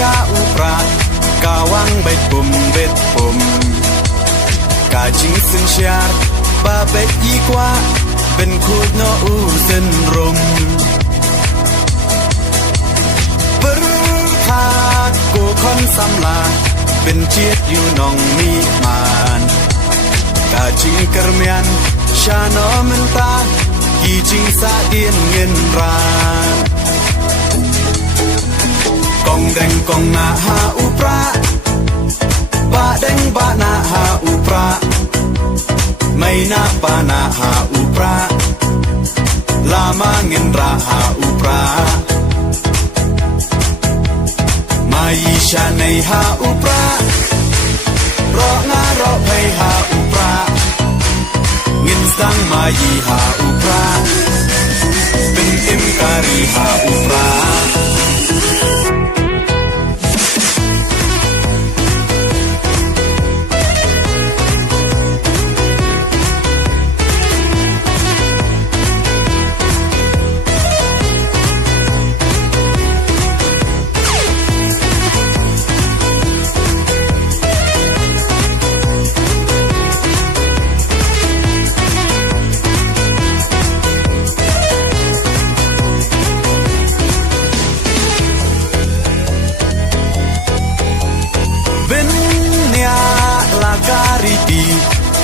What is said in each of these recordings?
ยาอุปรากาวังใบปุ่มเบ็ดปุ่มกาจิงสินชาร์บาเบ็ดยีกว่าเป็นคูดโนอูเส้นรมปรึพากูคอนสำลาเป็นเจียดอยู่นองมีมานกาจิงกระเมียนชาโนมันตากีจิงสาเดียนเงินรานกองแดงกองนาหาอุปราบาแดงบานาหาอุปราไม่นาปานาหาอุปราลามาเงินราหาอุปรามายีชาในหาอุปรารองารอไปหาอุปราเงินสังมายีหาอุปราเป็นเอ็มการีหาอุปรา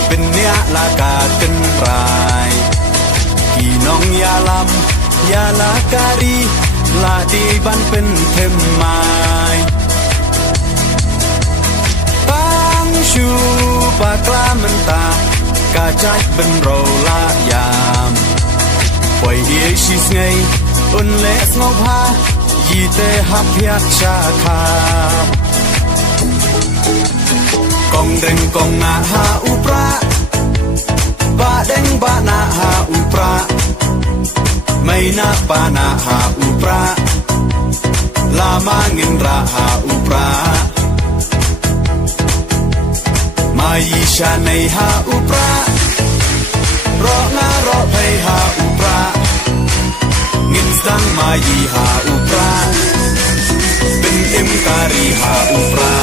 เป็นเนียลากาเต็นรายกี่น้องยาลำยาลาการีลาดีบันเป็นเทมไม้ตั้งชูปากลามันตากาจัดเป็นโรลายามปล่อยเอชิสไงอุ่นเล็สงบฮายีเตหับยักชาคากองเด้งกองนาหาอุปราบาเด้งบานาหาอุปราไม่นาปานาหาอุปราลามาเงินราหาอุปรามายีชาในหาอุปรารองารอไปหาอุปราเงินสังมายีหาอุปราเป็นเอ็มการีหาอุปรา